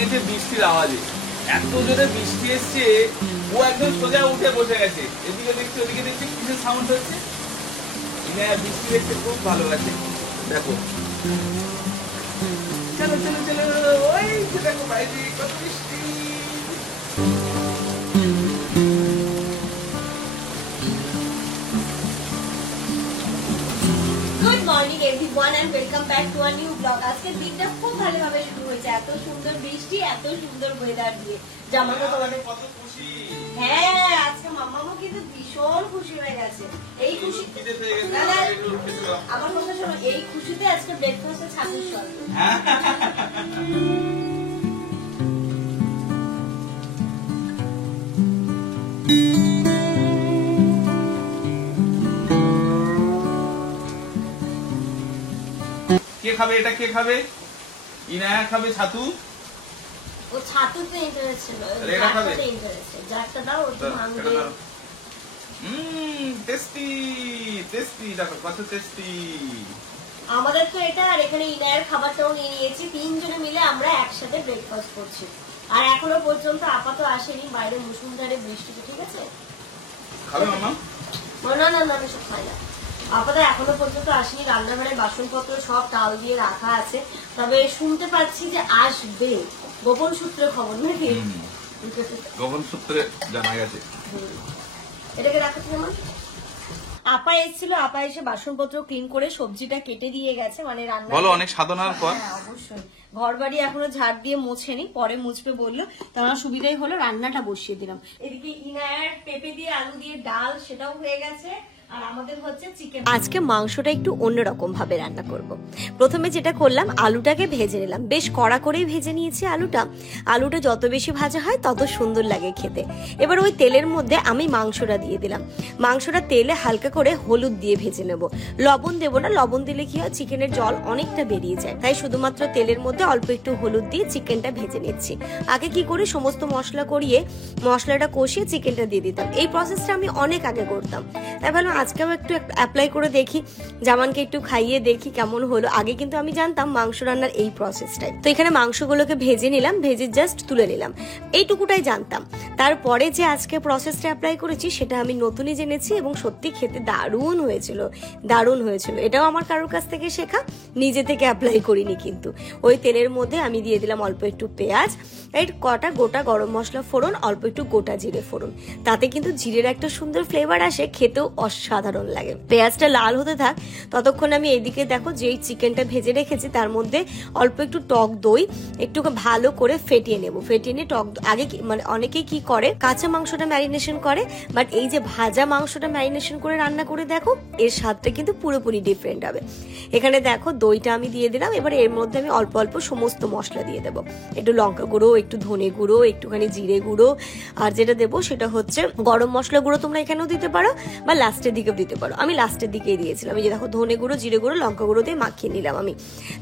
ভেঙেছে বৃষ্টির আওয়াজে। এত জোরে বৃষ্টি এসছে, ও একদম সোজা উঠে বসে গেছে। এদিকে দেখছি ওদিকে দেখছি কিসের সাউন্ড হচ্ছে। হ্যাঁ, বৃষ্টি দেখতে খুব ভালোবাসে। দেখো চলো চলো চলো, ওই দেখো বাইরে কত বৃষ্টি। Good morning everyone and welcome back to a new blog. আজকের দিনটা খুব ভালোভাবে শুরু হয়েছে, এত সুন্দর বৃষ্টি, এত সুন্দর ওয়েদার দিয়ে। জামাটা তোমাদের কত খুশি। হ্যাঁ, আজকে মাম্মাও কিন্তু ভীষণ খুশি হয়ে গেছে। এই খুশি আমার কথা শোনো, এই খুশিতে আজকে ব্রেকফাস্টে ছাতুর শরবত। কে খাবে এটা? কে খাবে? ইনায়া খাবে ছাতু। ও ছাতুতে ইন্টারেস্ট ছিল, জারটাতে ইন্টারেস্ট। জারটা দাও, ওটা ভাঙবে। টেস্টি টেস্টি, দেখো কত টেস্টি। আমাদের তো এটা, আর এখানে ইনায়ের খাবারটাও নিয়ে নিয়েছি। তিনজনে মিলে আমরা একসাথে ব্রেকফাস্ট করছি। আর এখনো পর্যন্ত আপাতত আসেনি, বাইরে মুষলধারে বৃষ্টিতে। ঠিক আছে, খাবে মামা? না না না, আমি সব খাই না। আপাতত এখনো পর্যন্ত আসেনি। রান্নাঘরে বাসনপত্র সব তাল দিয়ে রাখা আছে, তবে শুনতে পাচ্ছি যে আসবে। গোপন সূত্রে খবর নাকি? গোপন সূত্রে জানা গেছে। এটাকে রাখা যেমন আপা এসেছিল, আপা এসে বাসনপত্র ক্লিন করে সবজিটা কেটে দিয়ে গেছে, মানে রান্না। বলো, অনেক সাধনার পর। হ্যাঁ অবশ্যই। ঘর বাড়ি এখনো ঝাড় দিয়ে মোছেনি, পরে মুছবে বললো। তার সুবিধাই হলো, রান্নাটা বসিয়ে দিলাম। এদিকে ইনায়ের পেঁপে দিয়ে আলু দিয়ে ডাল, সেটাও হয়ে গেছে। আর আমাদের হচ্ছে চিকেন। আজকে মাংসটা একটু অন্যরকম ভাবে রান্না করব। প্রথমে যেটা করলাম, আলুটাকে ভেজে নিলাম। বেশ কড়া করেই ভেজে নিয়েছি আলুটা। আলুটা যত বেশি ভাজা হয় তত সুন্দর লাগে খেতে। এবার ওই তেলের মধ্যে আমি মাংসটা দিয়ে দিলাম। মাংসটা তেলে হালকা করে হলুদ দিয়ে ভেজে নেব। লবণ দেবো না, লবণ দিলে কি হয়, চিকেনের জল অনেকটা বেরিয়ে যায়। তাই শুধুমাত্র তেলের মধ্যে অল্প একটু হলুদ দিয়ে চিকেনটা ভেজে নিচ্ছি। আগে কি করি, সমস্ত মশলা করিয়ে মশলাটা কষিয়ে চিকেনটা দিয়ে দিতাম। এই প্রসেসটা আমি অনেক আগে করতাম। তাই ভালো আজকেও একটু অ্যাপ্লাই করে দেখি, জামানকে একটু খাইয়ে দেখি কেমন হলো। আগে কিন্তু আমি জানতাম মাংস রান্নার এই প্রসেসটাই। তো এখানে মাংসগুলোকে ভেজে নিলাম, ভেজে জাস্ট তুলে নিলাম, এইটুকুটাই জানতাম। তারপরে যে আজকে প্রসেসটা অ্যাপ্লাই করেছি সেটা আমি নতুনই জেনেছি, এবং সত্যি খেতে দারুণ হয়েছিল, দারুণ হয়েছিল। এটাও আমার কারোর কাছ থেকে শেখা, নিজে থেকে অ্যাপ্লাই করিনি কিন্তু। ওই তেলের মধ্যে আমি দিয়ে দিলাম অল্প একটু পেঁয়াজ, এই কটা গোটা গরম মশলা ফোড়ন, অল্প একটু গোটা জিরে ফোড়ন। তাতে কিন্তু জিরের একটা সুন্দর ফ্লেভার আসে, খেতেও অসাধারণ লাগে। পেঁয়াজটা লাল হতে থাক, ততক্ষণ আমি এইদিকে দেখো যেই চিকেনটা ভেজে রেখেছি তার মধ্যে অল্প একটু টক দই একটু ভালো করে ফেটিয়ে নেব। ফেটিয়ে নিয়ে টক আগে মানে অনেকেই কি করে, কাঁচা মাংসটা ম্যারিনেশন করে, বাট এই যে ভাজা মাংসটা ম্যারিনেশন করে রান্না করে দেখো, এর স্বাদটা কিন্তু পুরোপুরি ডিফারেন্ট হবে। এখানে দেখো দইটা আমি দিয়ে দিলাম। এবার এর মধ্যে আমি অল্প অল্প সমস্ত মশলা দিয়ে দেবো। একটু লঙ্কা গুঁড়ো, একটু ধনে গুঁড়ো, একটুখানি জিরে গুঁড়ো, আর যেটা দেবো সেটা হচ্ছে গরম মশলা গুঁড়ো। তোমরা এখানেও দিতে পারো বা লাস্টের দিকেও দিতে পারো। আমি লাস্টের দিকেই দিয়েছিলাম। এই যে দেখো ধনে গুঁড়ো, জিরে গুঁড়ো, লঙ্কা গুঁড়ো দিয়ে মাখিয়ে নিলাম। আমি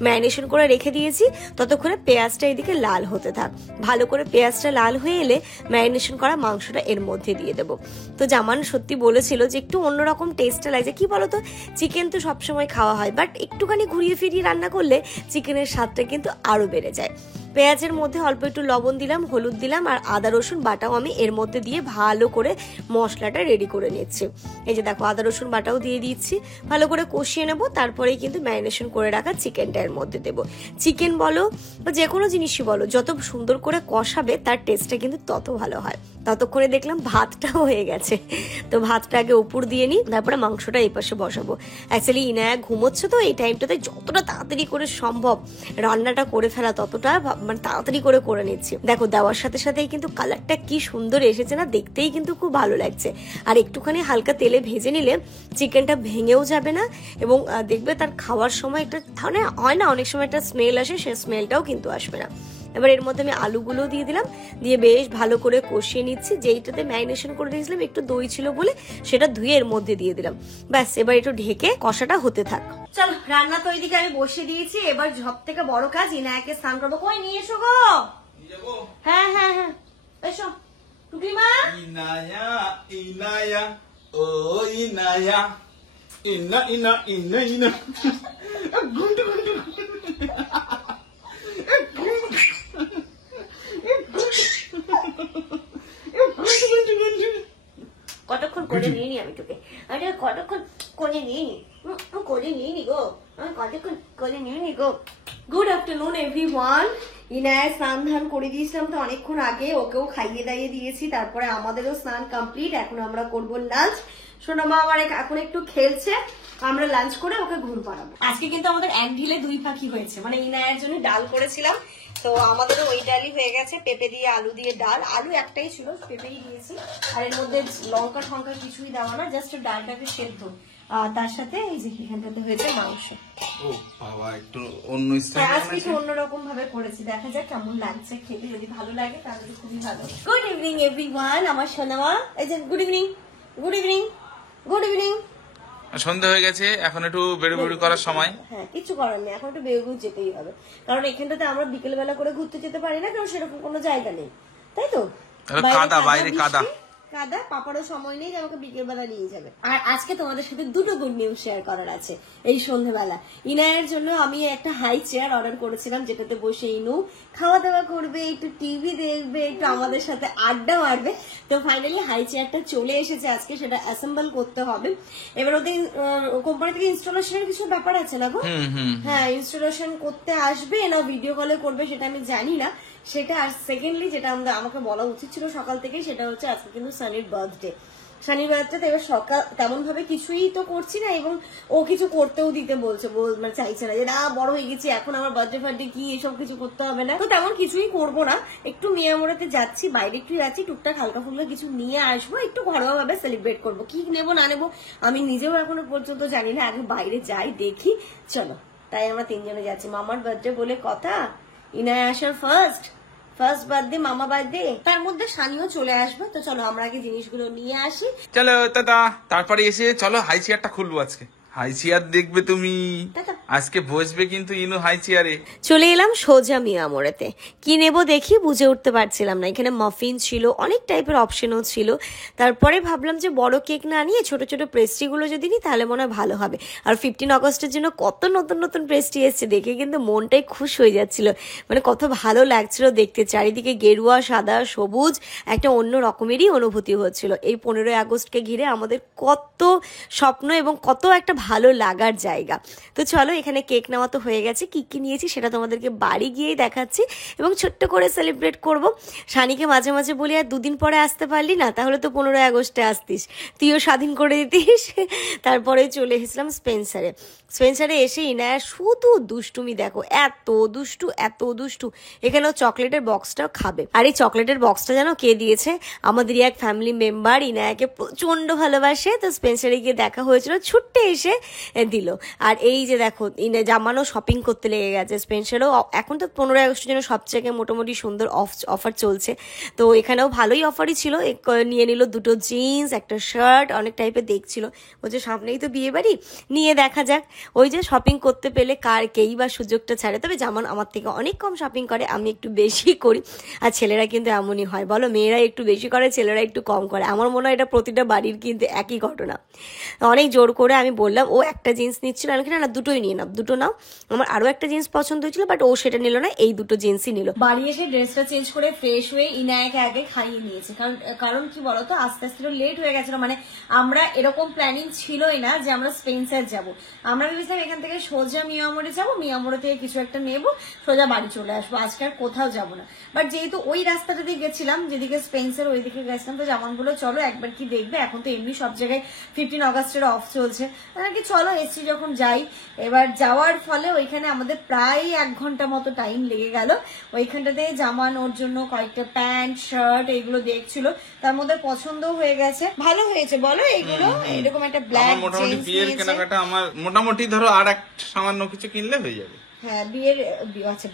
ম্যারিনেশন করে রেখে দিয়েছি। ততক্ষণে পেঁয়াজটা এদিকে লাল হতে থাক। ভালো করে পেঁয়াজটা লাল হয়ে এলে ম্যারিনেশন করা মাংসটা এর মধ্যে দিয়ে দেবো। তো জামান সত্যি বলেছিল যে একটু অন্যরকম টেস্টটা লাগছে। কি বলতো, চিকেন তো সবসময় খাওয়া হয়, বাট একটুখানি ঘুরিয়ে ফিরিয়ে রান্না করলে চিকেনের স্বাদটা কিন্তু আরো বেড়ে যায়। পেঁয়াজের মধ্যে অল্প একটু লবণ দিলাম, হলুদ দিলাম, আর আদা রসুন বাটাও আমি এর মধ্যে দিয়ে ভালো করে মশলাটা রেডি করে নিচ্ছি। এই যে দেখো আদা রসুন বাটাও দিয়ে দিচ্ছি, ভালো করে কষিয়ে নেবো। তারপরেই কিন্তু ম্যারিনেশন করে রাখা চিকেনটা এর মধ্যে দেবো। চিকেন বলো বা যে কোনো জিনিসই বলো, যত সুন্দর করে কষাবে তার টেস্টটা কিন্তু তত ভালো হয়। ততক্ষণে দেখলাম ভাতটাও হয়ে গেছে, তো ভাতটা আগে উপর দিয়ে নিই, তারপরে মাংসটা এই পাশে বসাবো। অ্যাকচুয়ালি ইনায়া ঘুমোচ্ছে, তো এই টাইমটাতে যতটা তাড়াতাড়ি করে সম্ভব রান্নাটা করে ফেলা ততটা মানে তাড়াতাড়ি করে নিচ্ছি। দেখো দেওয়ার সাথে সাথেই কিন্তু কালারটা কি সুন্দর এসেছে না, দেখতেই কিন্তু খুব ভালো লাগছে। আর একটুখানি হালকা তেলে ভেজে নিলে চিকেনটা ভেঙেও যাবে না, এবং দেখবে তার খাওয়ার সময় একটা মানে হয় না অনেক সময় একটা স্মেল আসে, সে স্মেলটাও কিন্তু আসবে না। এবার এর মধ্যে আমি আলুগুলো দিয়ে দিলাম, দিয়ে বেশ ভালো করে কষিয়ে নিচ্ছি। যেইটাতে ম্যারিনেশন করে রেখেছিলাম একটু দই ছিল বলে সেটা ধুয়ে এর মধ্যে দিয়ে দিলাম। ব্যাস, এবার একটু ঢেকে কষাটা হতে থাক। চল, রান্না তো ওইদিকে আমি বসিয়ে দিয়েছি। এবার সব থেকে বড় কাজ, ইনায়াকে স্নান করবো। কই নিয়ে এসো গো। হ্যাঁ হ্যাঁ হ্যাঁ, এসো টুকলিমা। ইনায়া ইনায়া ও ইনায়া, ইনা ইনা ইনা ইনা গুন্ডু গুন্ডু। কতক্ষণ করে নিয়ে নি আমি তোকে, আরে কতক্ষণ করে নিয়ে নি, করে নিয়ে নি গো, কতক্ষণ করে নিয়ে নি গো। Good afternoon everyone. ইনায়ের স্নান ধান করে দিয়েছিলাম তো অনেকক্ষণ আগে, ওকেও খাইয়ে দাইয়ে দিয়েছি, তারপরে আমাদেরও স্নান কমপ্লিট। এখন আমরা করবো লাঞ্চ। সোনামা আমার এখন একটু খেলছে, আমরা লাঞ্চ করে ওকে ঘুম পাড়াবো। আজকে কিন্তু আমাদের এক ঢিলে দুই পাখি হয়েছে, মানে ইনায়ের জন্য ডাল করেছিলাম, তো আমাদেরও ওই ডালই হয়ে গেছে, পেঁপে দিয়ে আলু দিয়ে ডাল। আলু একটাই ছিল, পেঁপেই দিয়েছি, আর এর মধ্যে লঙ্কা ঠঙ্কা কিছুই দেওয়া না, জাস্ট ডালটাকে সেদ্ধ। তার সাথে এই যে এখানটাতে হয়েছে মাংস। ও বাবা, একটু অন্য আজকে একটু অন্যরকম ভাবে করেছি, দেখা যাক কেমন লাগছে খেতে। যদি ভালো লাগে তাহলে তো খুবই ভালো। গুড ইভিনিং এভরিওয়ান, আমার সোনামা। এই যে good evening, good evening, good evening. সন্ধ্যা হয়ে গেছে, এখন একটু বেরোবেরো করার সময়। হ্যাঁ, কিছু করার নেই, এখন একটু বেরোবো, যেতেই হবে, কারণ এখানটাতে আমরা বিকেল বেলা করে ঘুরতে যেতে পারি না, কারণ সেরকম কোনো জায়গা নেই, তাই তো? কাদা, বাইরে কাদা কাদা, পাপারও সময় নেই যে আমাকে বিকেল বেলা নিয়ে যাবে। আর আজকে তোমাদের সাথে দুটো গুড নিউজ শেয়ার করার আছে এই সন্ধ্যাবেলা। ইনায়ের জন্য আমি একটা হাই চেয়ার অর্ডার করেছিলাম, যেটাতে বসে ইনু খাওয়া দাওয়া করবে, একটু টিভি দেখবে, একটু আমাদের সাথে আড্ডা মারবে। তো ফাইনালি হাই চেয়ারটা চলে এসেছে আজকে, সেটা অ্যাসেম্বল করতে হবে। এবার ওদের কোম্পানি থেকে ইনস্টলেশনের কিছু ব্যাপার আছে না গো? হ্যাঁ, ইনস্টলেশন করতে আসবে না ভিডিও কলে করবে সেটা আমি জানি না সেটা। আর সেকেন্ডলি যেটা আমাকে বলা উচিত ছিল সকাল থেকে, সেটা হচ্ছে আজকে কিন্তু সানির বার্থডে। সানির বার্থডে, এবার সকাল তেমন ভাবে কিছুই তো করছি না, এবং ও কিছু করতেও দিতে বলছে, মানে চাইছে না যে না বড় হয়ে গেছি এখন আমার বার্থডে ফার্থডে কি এসব কিছু করতে হবে না। তো তেমন কিছুই করবো না, একটু মিয়ামোড়াতে যাচ্ছি, বাইরে একটু যাচ্ছি, টুকটাক হালকা ফুলকা কিছু নিয়ে আসবো, একটু ঘরোয়া ভাবে সেলিব্রেট করবো। কি নেবো না নেবো আমি নিজেও এখনো পর্যন্ত জানি না, আগে বাইরে যাই দেখি। চলো, তাই আমরা তিনজনে যাচ্ছি। মামার বার্থডে বলে কথা, ইনায় আসার ফার্স্ট বার্থডে, মামা বার্থডে, তার মধ্যে সানিও চলে আসবে। তো চলো আমরা আগে জিনিসগুলো নিয়ে আসি। চলো দাদা, তারপরে এসে চলো হাই চেয়ারটা খুলবো। আজকে হাই চেয়ার দেখবে তুমি, আজকে বসবে কিন্তু ইনু হাই চেয়ারে। চলে এলাম সোজা মিয়ামোড়েতে। কি নেব দেখি বুঝে উঠতে পারছিলাম না, এখানে মাফিন ছিল, অনেক টাইপের অপশনও ছিল। তারপরে ভাবলাম যে বড় কেক না নিয়ে ছোট ছোট পেস্ট্রিগুলো যদি নিই তাহলে মনে হয় ভালো হবে। আর 15 আগস্টের জন্য কত নতুন নতুন পেস্ট্রি এসছে, দেখে কিন্তু মনটাই খুশ হয়ে যাচ্ছিল, মানে কত ভালো লাগছিল দেখতে। চারিদিকে গেরুয়া, সাদা, সবুজ, একটা অন্য রকমেরই অনুভূতি হচ্ছিল। এই 15 আগস্টকে ঘিরে আমাদের কত স্বপ্ন এবং কত একটা ভালো লাগার জায়গা। তো চলো, এখানে কেক নেওয়া তো হয়ে গেছে, কি কি নিয়েছি সেটা তোমাদেরকে বাড়ি গিয়েই দেখাচ্ছি, এবং ছোট্ট করে সেলিব্রেট করব। শানিকে মাঝে মাঝে বলি আর দুদিন পরে আসতে পারলি না, তাহলে তো 15 আগস্টে আসতিস, তুইও স্বাধীন করে দিতিস। তারপরে চলে এসেছিলাম স্পেন্সারে এসে ইনায়া শুধু দুষ্টুমি, দেখো এত দুষ্টু। এখানেও চকলেটের বক্সটাও খাবে। আর এই চকলেটের বক্সটা যেন কে দিয়েছে, আমাদেরই এক ফ্যামিলি মেম্বার, ইনায়াকে প্রচন্ড ভালোবাসে। তো স্পেন্সারে গিয়ে দেখা হয়েছিল, ছুট্টে এসে দিল। আর এই যে দেখো, জামানো শপিং করতে লেগে গেছে স্পেন্সারও। এখন তো 15 আগস্টের জন্য সবচেয়ে মোটামুটি সুন্দর অফার চলছে, তো এখানেও ভালোই অফারই ছিল। নিয়ে নিল দুটো জিন্স, একটা শার্ট, অনেক টাইপের দেখছিল, বলছে সামনেই তো বিয়ে বাড়ি, নিয়ে দেখা যাক। ওই যে শপিং করতে পেলে কার কেই বা সুযোগটা ছাড়ে, তবে যেমন আমার থেকে অনেক কম শপিং করে, আমি একটু বেশি করি। আর ছেলেরা কিন্তু এমনই হয়, বলো, মেয়েরা একটু বেশি করে, ছেলেরা একটু কম করে। আমার মনে হয় এটা প্রতিটা বাড়ির কিন্তু একই ঘটনা। অনেক জোর করে আমি বললাম, ও একটা জিন্স নিচ্ছিল, আমি না দুটোই নিয়ে নাও, দুটো নাও। আমার আরো একটা জিন্স পছন্দ হয়েছিল, বাট ও সেটা নিল না, এই দুটো জিন্সই নিল। বাড়ি এসে ড্রেসটা চেঞ্জ করে ফ্রেশ হয়ে ইনায়াকে আগে খাইয়ে নিয়েছে, কারণ কি বলতো, আস্তে আস্তে লেট হয়ে গেছিল। মানে আমরা এরকম প্ল্যানিং ছিলই না যে আমরা স্পেন্সার যাব, আমরা ভেবেছিলাম এখান থেকে সোজা মিয়ামোড়ে যাবো, মিয়ামোড়ে থেকে কিছু একটা নেবো, সোজা বাড়ি চলে আসবো, আজকে আর কোথাও যাবো না। বাট যেহেতু ওই রাস্তাটা দিয়ে গেছিলাম, যেদিকে স্পেন্সার ওইদিকে গেছিলাম, তো যেমনগুলো চলো একবার কি দেখবে, এখন তো এমনি সব জায়গায় 15 আগস্টের অফ চলছে, কি চলো এসছি যখন যাই। এবার যাওয়ার ফলে ওইখানে আমাদের প্রায় 1 ঘন্টা মতো টাইম লেগে গেল। ওইখানটাতে জামানোর জন্য কয়েকটা প্যান্ট, শার্ট এগুলো দেখছিল, তার মধ্যে পছন্দ হয়ে গেছে, ভালো হয়েছে বলো এইগুলো। এরকম একটা ব্ল্যাক মোটামুটি বিয়ের কেনাকাটা আমার মোটামুটি ধরো আর এক সামান্য কিছু কিনলে হয়ে যাবে। হ্যাঁ,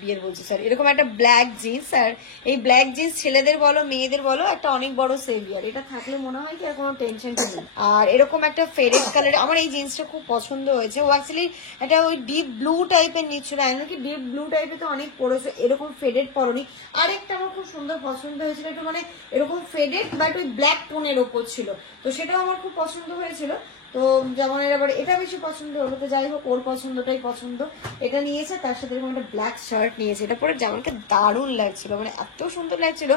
বিয়ের বলছি স্যার, এরকম একটা ব্ল্যাক জিন্স। আর এই ব্ল্যাক জিন্স ছেলেদের বলো মেয়েদের বলো একটা অনেক বড় সেভিয়ার, এটা থাকলে মনে হয় কি আর কোনো টেনশন নেই। আর এরকম একটা ফেডেড কালার, আমার এই জিন্সটা খুব পছন্দ হয়েছে। ও অ্যাকচুয়ালি এটা ওই ডিপ ব্লু টাইপের নিচ্ছিল, কি ডিপ ব্লু টাইপের তো অনেক পরেছে, এরকম ফেডেড পরনি। আরেকটা আমার খুব সুন্দর পছন্দ হয়েছিল, একটু মানে এরকম ফেডেড বাট ওই ব্ল্যাক টোনের ওপর ছিল, তো সেটাও আমার খুব পছন্দ হয়েছিল। তো যেমন আবার এটা বেশি পছন্দ হলো, তো যাই হোক ওর পছন্দটাই পছন্দ। এটা নিয়েছে, তার সাথে এরকম একটা ব্ল্যাক শার্ট নিয়েছে। এটা পরে জামানকে দারুণ লাগছিল, মানে এত সুন্দর লাগছিল,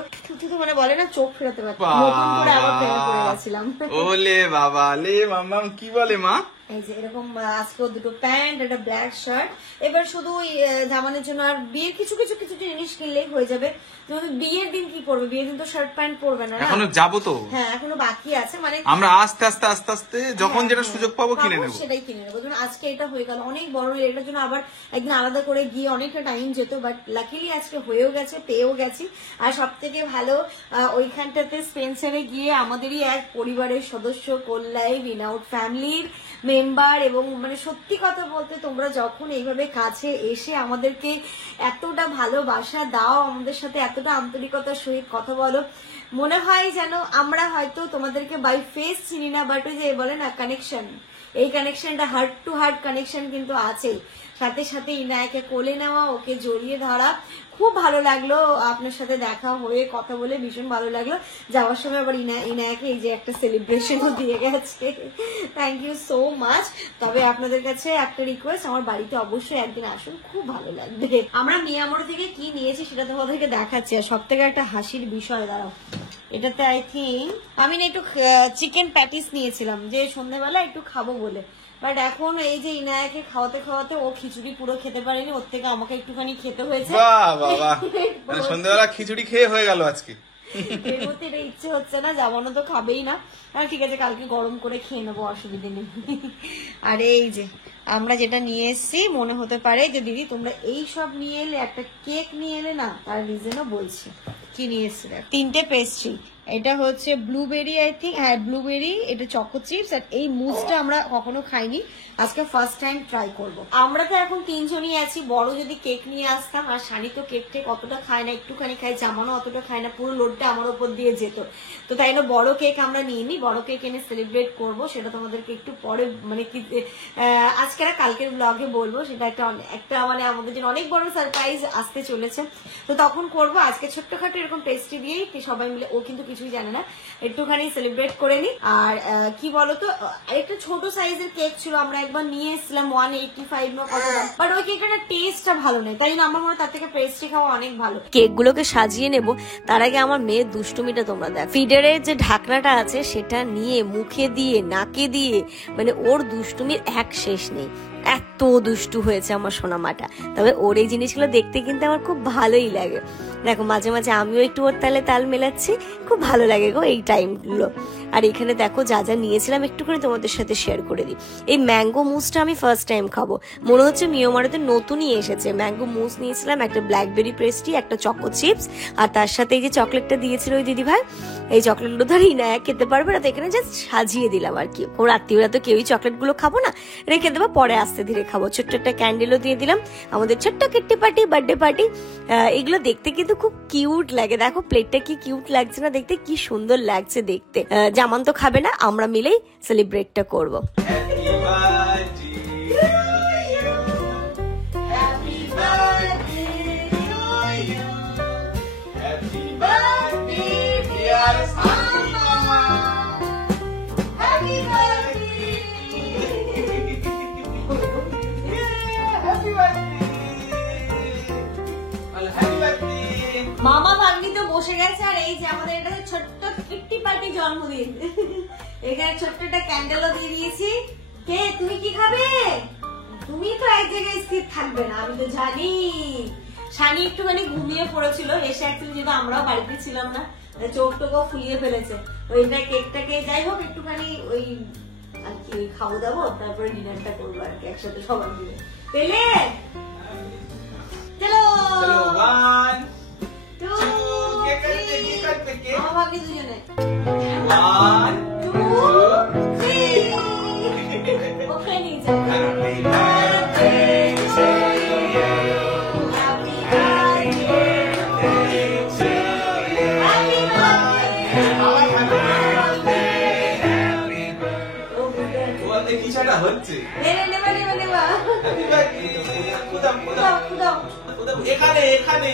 তো মানে বলে না চোখ ফেরাতে পারছি, নতুন করে আবার প্রেমে পড়ে গেছিলাম। ওলে বাবা লে মাম্মাম কি বলে মা? এই যে এরকম আজকে দুটো প্যান্ট, একটা ব্ল্যাক শার্ট। এবার শুধু ওই জামানের জন্য আর বিয়ের কিছু কিছু কিছু জিনিস কিনলেই হয়ে যাবে। বিয়ের দিন কি পরবে? বিয়ের দিন তো শার্ট প্যান্ট পরবে না, এখনো যাবো তো। হ্যাঁ এখনো বাকি আছে, মানে আমরা আস্তে আস্তে আস্তে আস্তে যখন যেটা সুযোগ পাবো কিনে নেবো, সেটাই কিনে নেবো। আজকে এটা হয়ে গেল, অনেক বড়, এটার জন্য আবার একদিন আলাদা করে গিয়ে অনেকটা টাইম যেত, বাট লাকিলি আজকে হয়েও গেছে, পেয়েও গেছি। আর সব থেকে ভালো ওইখানটাতে স্পেন্সারে গিয়ে আমাদেরই এক পরিবারের সদস্য, কোল্লাই উইনাউট ফ্যামিলির মেম্বার, এবং মানে সত্যি কথা বলতে তোমরা যখন এইভাবে কাছে এসে আমাদেরকে এতটা ভালোবাসা দাও, আমাদের সাথে এতটা আন্তরিকতার সহিত কথা বলো, মনে হয় যেন আমরা হয়তো তোমাদেরকে বাই ফেস চিনি না, বাট ওই যে বলে না কানেকশন, এই কানেকশনটা হার্ট টু হার্ট কানেকশন কিন্তু আছেই। সাথে সাথে ইনায়াকে কোলে নেওয়া, ওকে জড়িয়ে ধরা, খুব ভালো লাগলো। আপনার সাথে দেখা হয়ে কথা বলে ভীষণ ভালো লাগলো। যাওয়ার সময় আবার ইনায়াকে এই যে একটা সেলিব্রেশনও দিয়ে গেছে, থ্যাংক ইউ সো মাচ। তবে আপনাদের কাছে একটা রিকোয়েস্ট, আমার বাড়িতে অবশ্যই একদিন আসুন, খুব ভালো লাগবে। আমরা মিয়ামোড় থেকে কি নিয়েছি সেটা তোমাদেরকে দেখাচ্ছি। আর সব থেকে একটা হাসির বিষয়, দাঁড়াও, এটাতে আই থিঙ্ক আমি না একটু চিকেন প্যাটিস নিয়েছিলাম যে সন্ধ্যাবেলা একটু খাবো বলে, বাট এখন এই যে ইনায়াকে খাওয়াতে খাওয়াতে ও খিচুড়ি পুরো খেতে পারেনি, ওর থেকে আমাকে একটুখানি খেতে হয়েছে। সন্ধ্যাবেলা খিচুড়ি খেয়ে হয়ে গেল আজকে। এর মধ্যে এটা ইচ্ছে হচ্ছে না, যাবানো তো খাবেই না। ঠিক আছে, কালকে গরম করে খেয়ে নেবো, অসুবিধে নেই। আর এই যে আমরা যেটা নিয়ে এসেছি, মনে হতে পারে যে দিদি তোমরা এই সব নিয়ে এলে, একটা কেক নিয়ে এলে না, তার রিজনও বলছি। কি নিয়ে এসেছি? 3টে পেস্ট্রি। এটা হচ্ছে ব্লুবেরি, আই থিঙ্ক, হ্যাঁ ব্লুবেরি, এটা চকো চিপস। আর এই মুসটা আমরা কখনো খাইনি, আজকে ফার্স্ট টাইম ট্রাই করব। আমরা তো এখন 3জনই আছি, বড় যদি কেক নিয়ে আসতাম, আর শানি তো কেক টেক অতটা খায় না, একটুখানি খায়, জামানো অতটা খায় না, পুরো লোডটা আমার উপর দিয়ে যেত। তো তাই না বড় কেক আমরা নিইনি, বড় কেক এনে সেলিব্রেট করব, সেটা তোমাদেরকে একটু পরে মানে কি আজকে আর কালকের ব্লগে বলবো। সেটা একটা মানে আমাদের জন্য অনেক বড় সারপ্রাইজ আসতে চলেছে, তো তখন করব। আজকে ছোট্টখাটো এরকম পেস্ট্রি দিয়েই সবাই মিলে, ও কিন্তু কিছুই জানে না, একটুখানি সেলিব্রেট করে নি। আর কি বলতো, একটা ছোট সাইজের কেক ছিল, আমরা একবার নিয়ে এসেছিলাম 185 না কত দাম, বাট ওই কেকটার টেস্টটা ভালো নেই, তাই না আমার মনে হয় তার থেকে পেস্ট্রি খাওয়া অনেক ভালো। কেকগুলোকে সাজিয়ে নেব, তার আগে আমার মেয়ের দুষ্টুমিটা তোমরা দেখ। ফিডারের যে ঢাকনাটা আছে সেটা নিয়ে মুখে দিয়ে, নাকে দিয়ে, মানে ওর দুষ্টুমির এক শেষ নেই, এত দুষ্টু হয়েছে আমার সোনামাটা। তবে ওর এই জিনিসগুলো দেখতে কিন্তু আমার খুব ভালোই লাগে। দেখো মাঝে মাঝে আমিও একটু ওর তালে তাল মেলাচ্ছি, খুব ভালো লাগে গো এই টাইমগুলো। আর এখানে দেখো যা যা নিয়েছিলাম একটুখানি তোমাদের সাথে শেয়ার করে দিই। এই ম্যাঙ্গো মুসটা আমি ফার্স্ট টাইম খাবো, মনে হচ্ছে মিওমারোতে নতুনই এসেছে। ম্যাঙ্গো মুস নিয়েছিলাম, একটা ব্ল্যাকবেরি পেস্ট্রি, একটা চকো চিপস, আর তার সাথে এই যে চকলেটটা দিয়েছিল ওই দিদি ভাই, এই চকলেটগুলো ধর ইনায়া খেতে পারবে না, তো এখানে জাস্ট সাজিয়ে দিলাম আর কি। ও রাত্রিবেলা তো কেউই চকলেটগুলো খাবো না, রেখে দেবো, পরে আস্তে ধীরে খাবো। ছোট্ট একটা ক্যান্ডেলও দিয়ে দিলাম, আমাদের ছোট্ট কিট্টি পার্টি, বার্থডে পার্টি। এগুলো দেখতে কিন্তু খুব কিউট লাগে, দেখো প্লেটটা কি কিউট লাগছে না দেখতে, কি সুন্দর লাগছে দেখতে। জামান তো খাবে না, আমরা মিলেই সেলিব্রেটটা করবো। মামা ভাগ্নি তো বসে গেছে, আর এই যে আমাদের এটা ছোট্ট কিট্টি পার্টি জন্মদিন, এখানে ছোট্ট একটা ক্যান্ডেলও দিয়ে দিয়েছি। কে তুমি কি খাবে? তুমি তো এক জায়গায় স্থির থাকবে না, আমি তো জানি। শানি একটুখানি ঘুমিয়ে পড়েছিল এসে, অ্যাকচুয়ালি যেহেতু আমরাও বাড়িতে ছিলাম না, চোখ টোকও ফুলিয়ে ফেলেছে। ওইটা কেকটাকে যাই হোক একটুখানি ওই আর কি খাওয়া দাবো, তারপরে ডিনারটা করবো আর কি একসাথে সবাই মিলে। পেলে চলো, আমার ভাগ্নি দুজনে 1 2 3 ওকে নিয়ে যাও। এখানে এখানে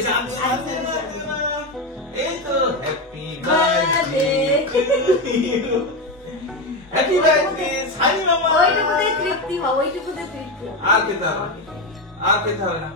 এই তো happy birthday happy birthday Sunny মামা। ওইটুকুতে তৃপ্তি হয়, ওইটুকুতে তৃপ্তি হয়। আর খেতে হবে না, আর খেতে হবে না।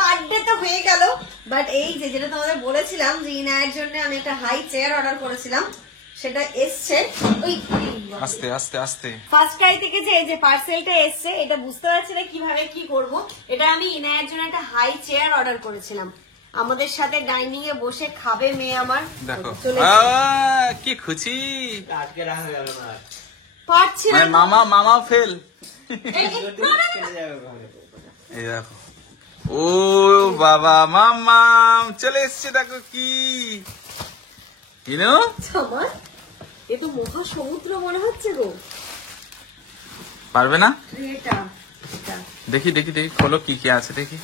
বার্থডে তো হয়ে গেল, বাট এই যে যেটা তোমাদের বলেছিলাম যে ইনায়ের জন্য আমি একটা হাই চেয়ার অর্ডার করেছিলাম, সেটা এসছে। ওই আস্তে আস্তে আস্তে ফার্স্ট ক্রাই থেকে যে এই যে পার্সেলটা এসছে, এটা বুঝতে পারছি না কিভাবে কি করব। এটা আমি ইনায়ের জন্য একটা হাই চেয়ার অর্ডার করেছিলাম, আমাদের সাথে ডাইনিং এ বসে খাবে মেয়ে আমার। দেখো চলে এসেছে। কি খুশি, আজকে রাখা যাবে না, পারছি না। মামা মামা ফেল। এই, না, না, না। কেটে যাবে ঘরে। এই দেখো, ও বাবা মামা চলে এসছে, দেখো কি আমার এ তো মহা সমুদ্র মনে হচ্ছে গো। পারবে না, এটা এটা দেখি দেখি দেখি খোলো কি কি আছে দেখি।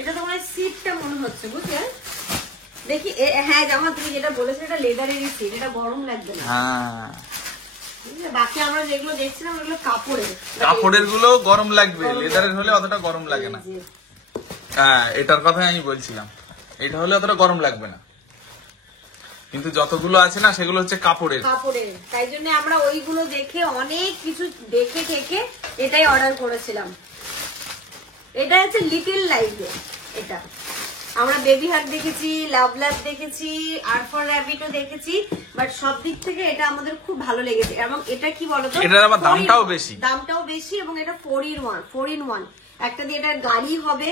এটা তো মানে সিটটা মনে হচ্ছে, বুঝলে? দেখি হ্যাঁ জামা তুমি যেটা বলেছো এটা লেদারেরই সিট, এটা গরম লাগবে না। হ্যাঁ বুঝলে? বাকি আমরা যেগুলো দেখছিলাম ওগুলো কাপড়ের। কাপড়ের গুলো গরম লাগবে, লেদারের হলে অতটা গরম লাগে না। এই যে, হ্যাঁ এটার কথাই আমি বলছিলাম, এটা হলে অতটা গরম লাগবে না, কিন্তু যতগুলো আছে না সেগুলো হচ্ছে কাপড়ের। কাপড়ের, তাই জন্য আমরা ওইগুলো দেখে অনেক কিছু দেখে ঠেকে এটাই অর্ডার করেছিলাম। এটা হচ্ছে লিটল লাইফে, এটা আমরা বেবি হাগ দেখেছি, লাভ ল্যাব দেখেছি, আর ফর র্যাবিটও দেখেছি, বাট সব দিক থেকে এটা আমাদের খুব ভালো লেগেছে। এবং এটা কি বলতো, এটার আবার দামটাও বেশি। দামটাও বেশি, এবং এটা 4 in 1 একটা দিয়ে এটা গাড়ি হবে,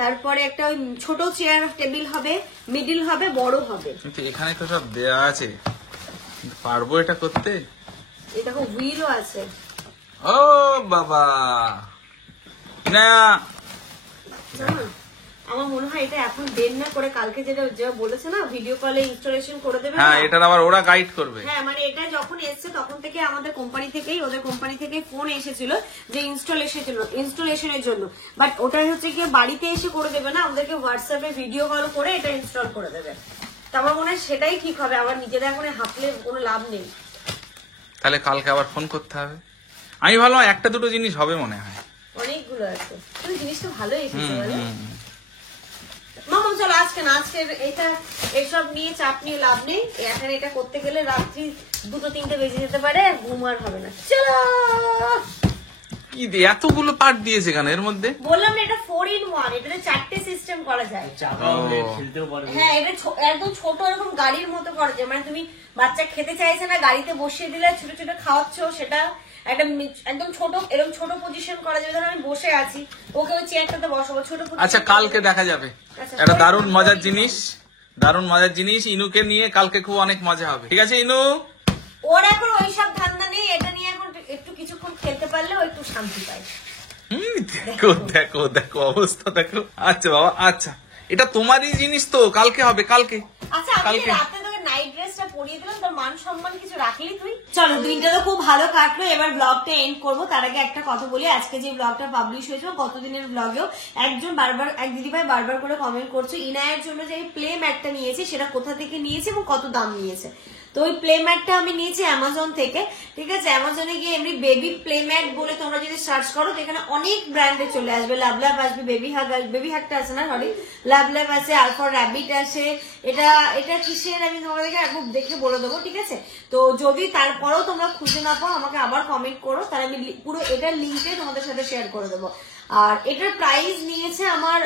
তারপরে একটা ওই ছোট চেয়ার টেবিল হবে, মিডিল হবে, বড় হবে। কিন্তু এখানে তো সব দেয়া আছে, কিন্তু পারবো এটা করতে? এই দেখো হুইলও আছে। ও বাবা না, জানো, আমার মনে হয় এটা এখন দেন না করে কালকে যেটা যা বলেছে না ভিডিও কলে ইনস্টলেশন করে দেবে। হ্যাঁ না? এটার আবার ওরা গাইড করবে। হ্যাঁ মানে এটা যখন এসছে তখন থেকে আমাদের কোম্পানি থেকেই, ওদের কোম্পানি থেকে ফোন এসেছিল যে ইনস্টলেশনের জন্য, বাট ওটা হচ্ছে কি বাড়িতে এসে করে দেবে না, ওদেরকে হোয়াটসঅ্যাপে ভিডিও কল করে এটা ইনস্টল করে দেবে। তো আমার মনে হয় সেটাই ঠিক হবে, আবার নিজেরা এখন হাঁটলে কোনো লাভ নেই। তাহলে কালকে আবার ফোন করতে হবে। আমি ভাবলাম একটা দুটো জিনিস হবে মনে হয়। অনেকগুলো আছে, কিন্তু জিনিসটা ভালো এসেছে বলে। মামা চলো আজকে না, আজকে এটা এসব নিয়ে চাপ নিয়ে লাভ নেই, এখন এটা করতে গেলে রাত্রি 2-3টে বেজে যেতে পারে, ঘুম আর হবে না। চলো, কি এতগুলো পার্ট দিয়েছে এখানে এর মধ্যে। বললাম না এটা 4 in 1, এটাতে 4টে সিস্টেম করা যায়। হ্যাঁ এটা একদম ছোট এরকম গাড়ির মতো করা যায়, মানে তুমি বাচ্চা খেতে চাইছে না, গাড়িতে বসিয়ে দিলে ছোট ছোট খাওয়াচ্ছ, সেটা একটা একদম ছোট এরকম ছোট পজিশন করা যাবে। ধরো আমি বসে আছি, ওকে ওই চেয়ারটাতে বসাবো, ছোট আচ্ছা কালকে দেখা যাবে। আচ্ছা, একটা দারুণ মজার জিনিস, দারুণ মজার জিনিস ইনুকে নিয়ে কালকে খুব অনেক মজা হবে। ঠিক আছে ইনু, ওর এখন ওইসব ধান্দা নেই, এটা নিয়ে এখন একটু কিছুক্ষণ খেলতে পারলে ও একটু শান্তি পায়। দেখো দেখো দেখো অবস্থা দেখো। আচ্ছা বাবা, আচ্ছা এটা তোমারই জিনিস তো, কালকে হবে কালকে। আচ্ছা আমি কালকে রাতে তোকে নাইট ড্রেসটা পরিয়ে দিলাম, তোর মান সম্মান কিছু রাখলি তুই? চলো দিনটা তো খুব ভালো কাটলো, এবার ব্লগটা এন্ড করবো। তার আগে একটা কথা বলি, আজকে যে ব্লগটা পাবলিশ হয়েছে গতদিনের ব্লগেও এক দিদিভাই বারবার করে কমেন্ট করছে ইনায়ের জন্য যে প্লে ম্যাটটা নিয়েছে সেটা কোথা থেকে নিয়েছে এবং কত দাম নিয়েছে। তো ওই প্লে ম্যাটটা আমি নিয়েছি অ্যামাজন থেকে। ঠিক আছে, অ্যামাজনে গিয়ে এমনি বেবি প্লে ম্যাট বলে তোমরা যদি সার্চ করো তো এখানে অনেক ব্র্যান্ডে চলে আসবে। লাভ ল্যাব আসবে, বেবি হাগটা আছে না, সরি লাভ ল্যাব আছে, আর ফর র্যাবিট আছে। এটা কিসের আমি তোমাদেরকে একবার দেখে বলে দেবো। ঠিক আছে, তো যদি তারপরেও তোমরা খুঁজে না পাও আমাকে আবার কমেন্ট করো, তাহলে আমি পুরো এটার লিঙ্কে তোমাদের সাথে শেয়ার করে দেবো। আর এটার প্রাইস নিয়েছে আমার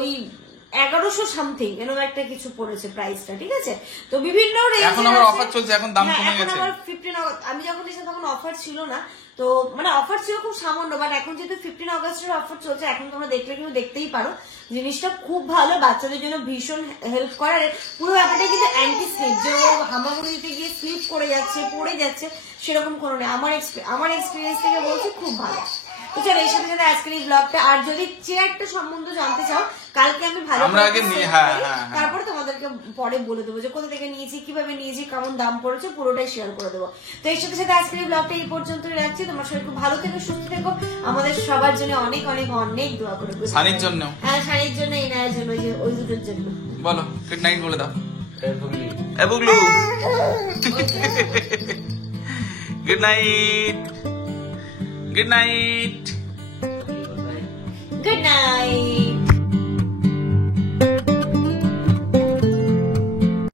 ওই 1100 সামথিং এরকম একটা কিছু পড়েছে প্রাইসটা। ঠিক আছে, তো বিভিন্ন এখন আবার অফার চলছে, এখন দাম কমে গেছে। 15 আগস্ট আমি যখন এসে তখন অফার ছিল না, তো মানে অফার ছিল খুব সামান্য, বাট এখন যেহেতু 15 আগস্টের অফার চলছে, এখন তোমরা দেখলে কিন্তু দেখতেই পারো। জিনিসটা খুব ভালো, বাচ্চাদের জন্য ভীষণ হেল্প করে। আর পুরো ব্যাপারটা কিন্তু অ্যান্টি স্লিপ, যে হামাগুড়ি দিতে গিয়ে স্লিপ করে যাচ্ছে, পড়ে যাচ্ছে, সেরকম কোনো নেই। আমার এক্সপিরিয়েন্স থেকে বলছি খুব ভালো। তো চলো এই সাথে সাথে আজকের এই ব্লগটা, আর যদি চেয়ারটা সম্বন্ধে জানতে চাও কালকে আমি ভালো আমরা করে আগে set নিই, হ্যাঁ, করি, হ্যাঁ, হ্যাঁ। তারপরে তোমাদেরকে পরে বলে দেবো যে কোথা থেকে নিয়েছি, কিভাবে নিয়েছি, কেমন দাম পড়েছে, পুরোটাই শেয়ার করে দেবো। তো এই সাথে সাথে আজকের এই ব্লগটা এই পর্যন্তই রাখছি। তোমরা সবাই খুব ভালো থেকো, সুস্থ থেকো, আমাদের সবার জন্য অনেক অনেক অনেক দোয়া করে। সানির জন্য হ্যাঁ, শাড়ির জন্য, ইনায়ের জন্য, ওই যে ওই দুটোর জন্য। বলো গুড নাইট বলে দাও। এই বুগলি। এ বুগলু good night, good night. Good night.